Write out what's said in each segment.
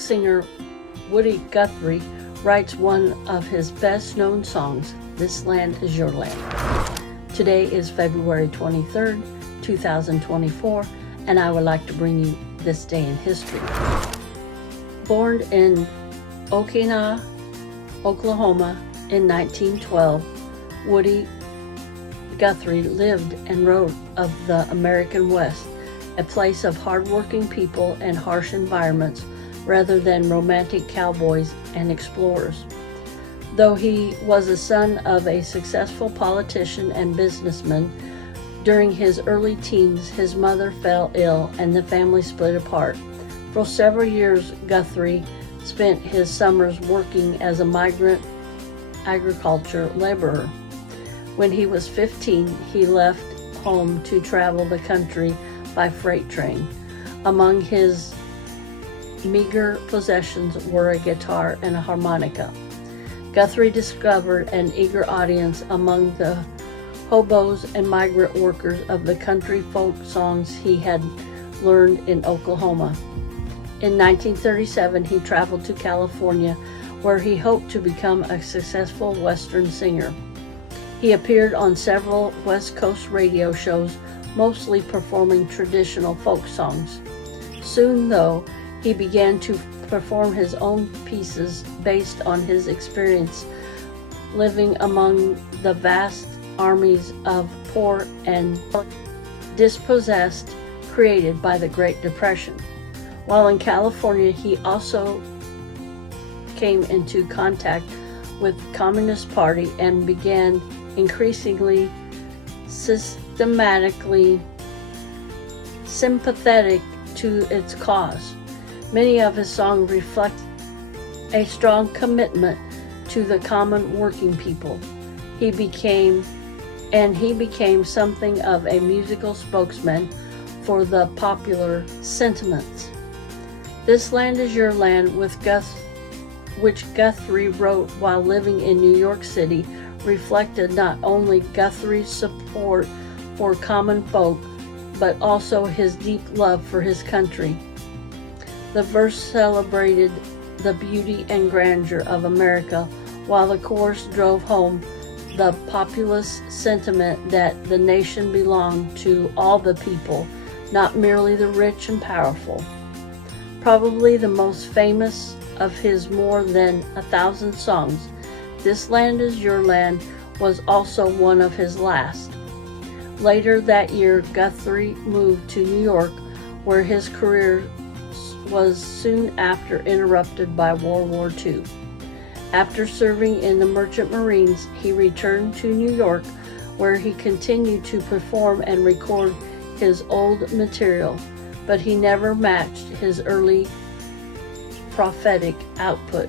singer Woody Guthrie writes one of his best-known songs, This Land Is Your Land. Today is February 23rd, 2024, and I would like to bring you this day in history. Born in Okeechobee, Oklahoma in 1912, Woody Guthrie lived and wrote of the American West, a place of hardworking people and harsh environments rather than romantic cowboys and explorers. Though he was the son of a successful politician and businessman, during his early teens, his mother fell ill and the family split apart. For several years, Guthrie spent his summers working as a migrant agriculture laborer. When he was 15, he left home to travel the country by freight train. Among his meager possessions were a guitar and a harmonica. Guthrie discovered an eager audience among the hobos and migrant workers of the country folk songs he had learned in Oklahoma. In 1937, he traveled to California, where he hoped to become a successful Western singer. He appeared on several West Coast radio shows, mostly performing traditional folk songs. Soon, though, he began to perform his own pieces based on his experience living among the vast armies of poor and dispossessed created by the Great Depression. While in California, he also came into contact with the Communist Party and began increasingly systematically sympathetic to its cause. Many of his songs reflect a strong commitment to the common working people. He became something of a musical spokesman for the popular sentiments. This Land Is Your Land, which Guthrie wrote while living in New York City, reflected not only Guthrie's support for common folk, but also his deep love for his country. The verse celebrated the beauty and grandeur of America, while the chorus drove home the populist sentiment that the nation belonged to all the people, not merely the rich and powerful. Probably the most famous of his more than 1,000 songs, This Land Is Your Land was also one of his last. Later that year, Guthrie moved to New York, where his career was soon after interrupted by World War II. After serving in the Merchant Marines, he returned to New York, where he continued to perform and record his old material, but he never matched his early prophetic output.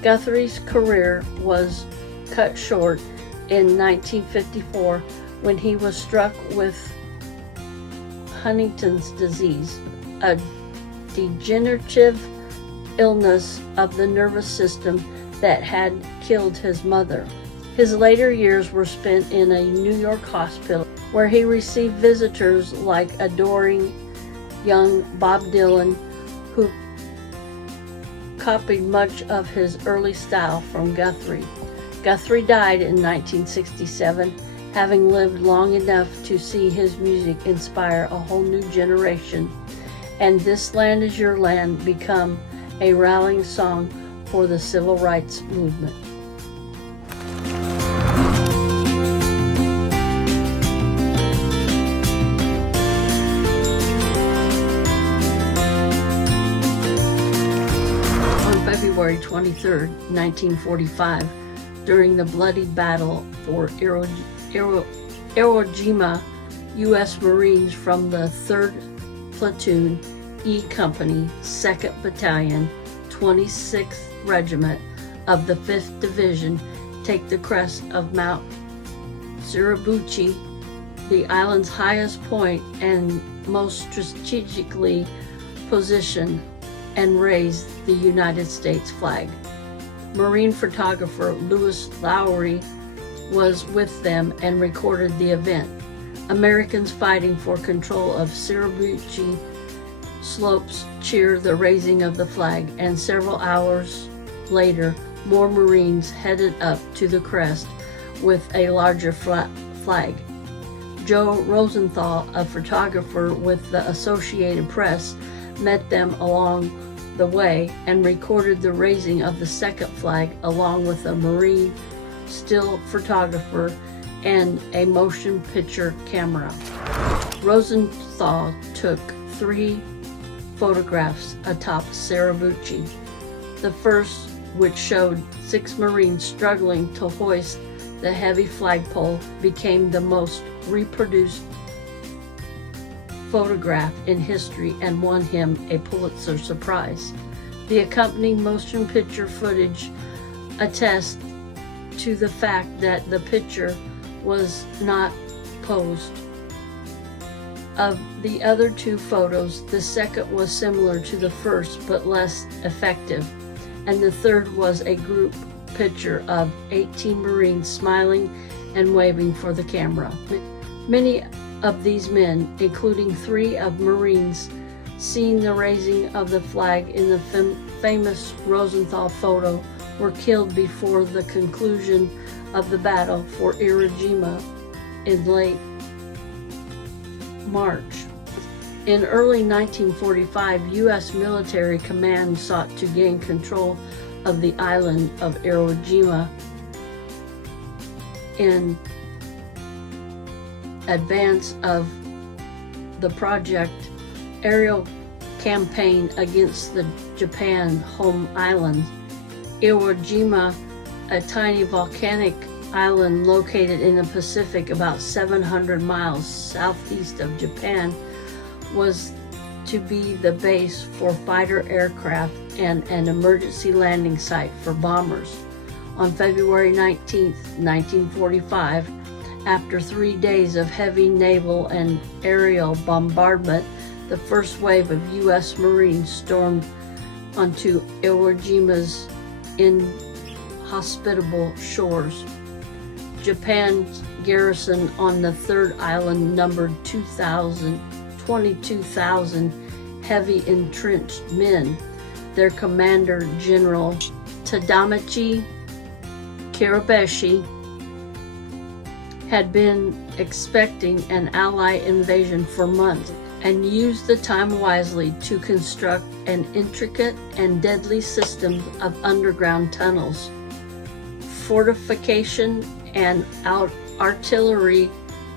Guthrie's career was cut short in 1954 when he was struck with Huntington's disease, a degenerative illness of the nervous system that had killed his mother. His later years were spent in a New York hospital, where he received visitors like adoring young Bob Dylan, who copied much of his early style from Guthrie. Guthrie died in 1967, having lived long enough to see his music inspire a whole new generation, and This Land Is Your Land become a rallying song for the civil rights movement. February 23, 1945, during the bloody battle for Iwo Jima, U.S. Marines from the 3rd Platoon, E Company, 2nd Battalion, 26th Regiment of the 5th Division take the crest of Mount Suribuchi, the island's highest point and most strategically positioned, and raised the United States flag. Marine photographer Louis Lowry was with them and recorded the event. Americans fighting for control of Suribuchi slopes cheer the raising of the flag, and several hours later, more Marines headed up to the crest with a larger flag. Joe Rosenthal, a photographer with the Associated Press, met them along the way and recorded the raising of the second flag along with a Marine still photographer and a motion picture camera. Rosenthal took 3 photographs atop Suribachi. The first, which showed 6 Marines struggling to hoist the heavy flagpole, became the most reproduced photograph in history and won him a Pulitzer Prize. The accompanying motion picture footage attests to the fact that the picture was not posed. Of the other 2 photos, the second was similar to the first but less effective, and the third was a group picture of 18 Marines smiling and waving for the camera. Many of these men, including 3 of Marines seen the raising of the flag in the famous Rosenthal photo, were killed before the conclusion of the battle for Iwo Jima in late March. In early 1945, U.S. military command sought to gain control of the island of Iwo Jima in advance of the Project Aerial campaign against the Japan home island. Iwo Jima, a tiny volcanic island located in the Pacific about 700 miles southeast of Japan, was to be the base for fighter aircraft and an emergency landing site for bombers. On February 19, 1945, after 3 days of heavy naval and aerial bombardment, the first wave of U.S. Marines stormed onto Iwo Jima's inhospitable shores. Japan's garrison on the third island numbered 22,000 heavy entrenched men. Their commander, General Tadamichi Kiribashi, had been expecting an Allied invasion for months and used the time wisely to construct an intricate and deadly system of underground tunnels, fortification, and artillery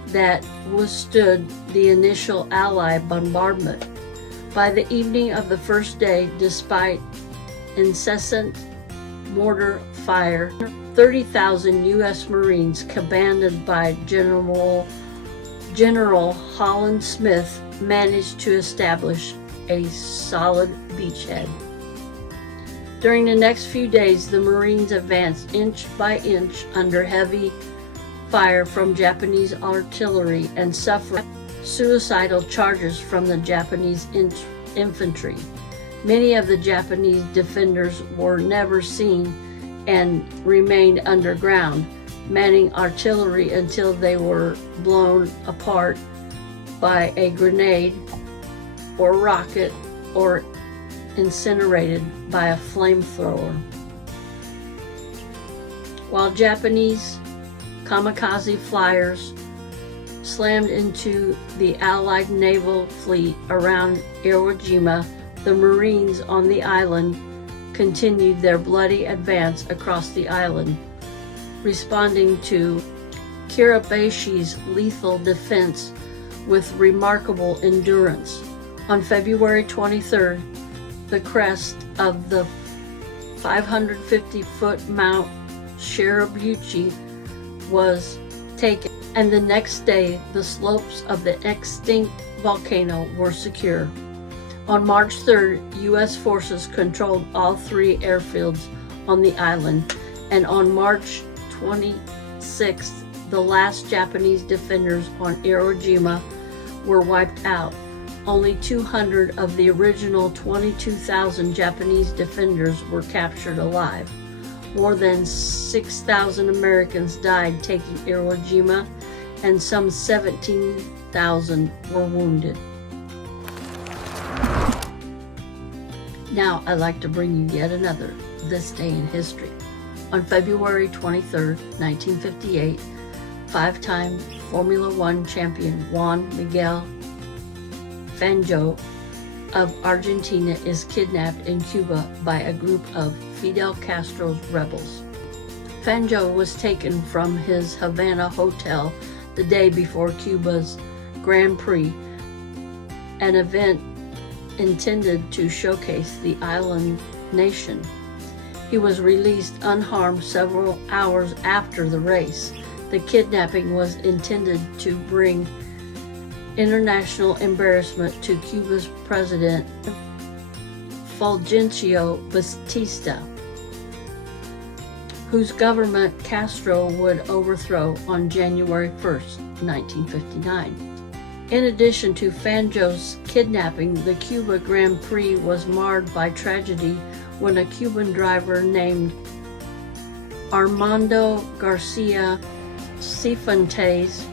that withstood the initial Allied bombardment. By the evening of the first day, despite incessant mortar fire, 30,000 U.S. Marines, commanded by General Holland Smith, managed to establish a solid beachhead. During the next few days, the Marines advanced inch by inch under heavy fire from Japanese artillery and suffered suicidal charges from the Japanese infantry. Many of the Japanese defenders were never seen and remained underground, manning artillery until they were blown apart by a grenade or rocket or incinerated by a flamethrower. While Japanese kamikaze flyers slammed into the Allied naval fleet around Iwo Jima, the Marines on the island continued their bloody advance across the island, responding to Kiribashi's lethal defense with remarkable endurance. On February 23rd, the crest of the 550-foot Mount Suribachi was taken, and the next day the slopes of the extinct volcano were secure. On March 3rd, U.S. forces controlled all 3 airfields on the island, and on March 26th, the last Japanese defenders on Iwo Jima were wiped out. Only 200 of the original 22,000 Japanese defenders were captured alive. More than 6,000 Americans died taking Iwo Jima, and some 17,000 were wounded. Now I'd like to bring you yet another This Day in History. On February 23, 1958, five-time Formula One champion Juan Miguel Fangio of Argentina is kidnapped in Cuba by a group of Fidel Castro's rebels. Fangio was taken from his Havana hotel the day before Cuba's Grand Prix, an event intended to showcase the island nation. He was released unharmed several hours after the race. The kidnapping was intended to bring international embarrassment to Cuba's president, Fulgencio Batista, whose government Castro would overthrow on January 1st, 1959. In addition to Fangio's kidnapping, the Cuba Grand Prix was marred by tragedy when a Cuban driver named Armando Garcia Cifuentes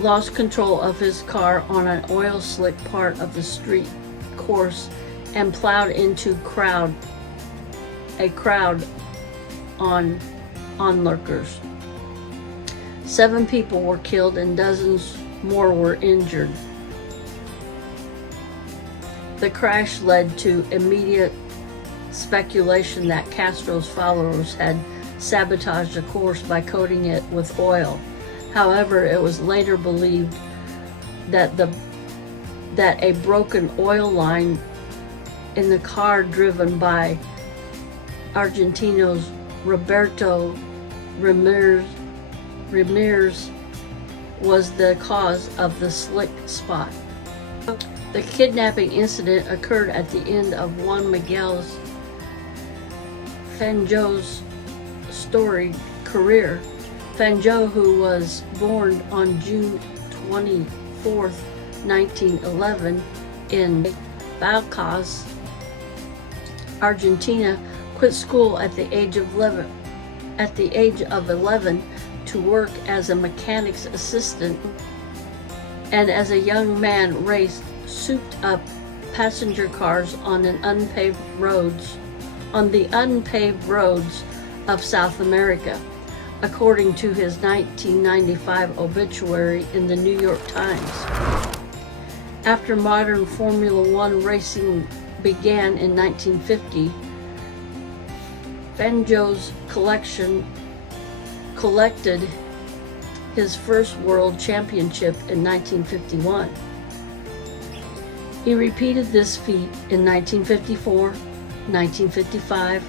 lost control of his car on an oil-slick part of the street course and plowed into a crowd on onlookers. 7 people were killed and dozens more were injured. The crash led to immediate speculation that Castro's followers had sabotaged the course by coating it with oil. However, it was later believed that a broken oil line in the car driven by Argentino's Roberto Ramirez was the cause of the slick spot. The kidnapping incident occurred at the end of Juan Miguel Fangio's storied career. Fangio, who was born on June 24, 1911 in Baucas, Argentina, quit school at the age of 11 to work as a mechanic's assistant, and as a young man raced souped-up passenger cars on the unpaved roads of South America, according to his 1995 obituary in the New York Times. After modern Formula One racing began in 1950, Fangio's collected his first world championship in 1951. He repeated this feat in 1954, 1955,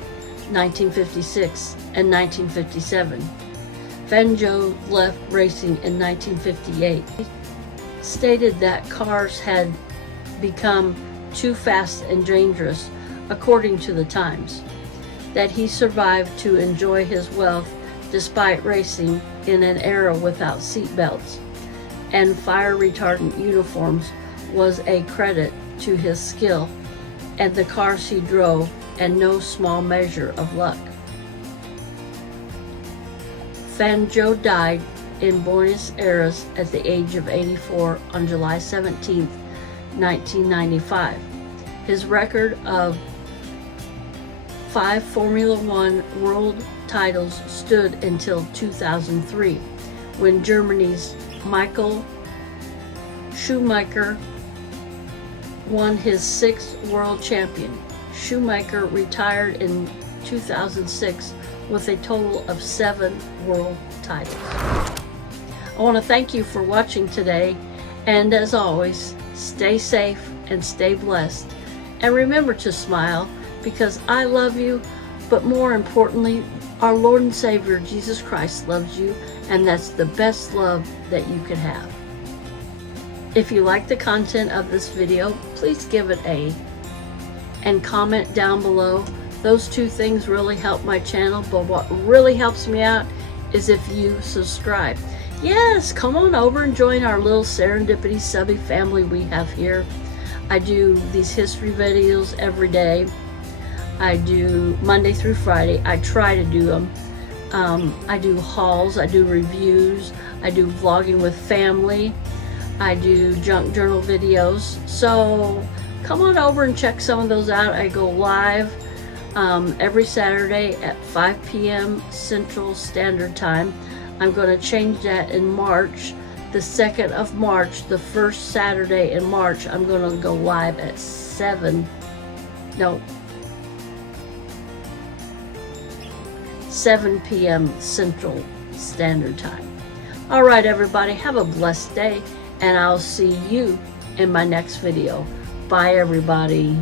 1956, and 1957. Fangio left racing in 1958. He stated that cars had become too fast and dangerous, according to the Times, that he survived to enjoy his wealth despite racing in an era without seat belts and fire retardant uniforms was a credit to his skill and the cars he drove, and no small measure of luck. Fangio died in Buenos Aires at the age of 84 on July 17, 1995. His record of 5 Formula One world titles stood until 2003, when Germany's Michael Schumacher won his 6th world champion. Schumacher retired in 2006 with a total of 7 world titles. I want to thank you for watching today, and as always, stay safe and stay blessed. And remember to smile, because I love you, but more importantly, our Lord and Savior Jesus Christ loves you, and that's the best love that you can have. If you like the content of this video, please give it a and comment down below. Those 2 things really help my channel, but what really helps me out is if you subscribe. Yes, come on over and join our little Serendipity Subby family we have here. I do these history videos every day. I do Monday through Friday. I try to do them. I do hauls, I do reviews, I do vlogging with family, I do junk journal videos. So come on over and check some of those out. I go live every Saturday at 5 p.m. Central Standard Time. I'm going to change that in March. The 2nd of March, the first Saturday in March, I'm going to go live at 7 p.m. Central Standard Time. All right, everybody, have a blessed day, and I'll see you in my next video. Bye, everybody.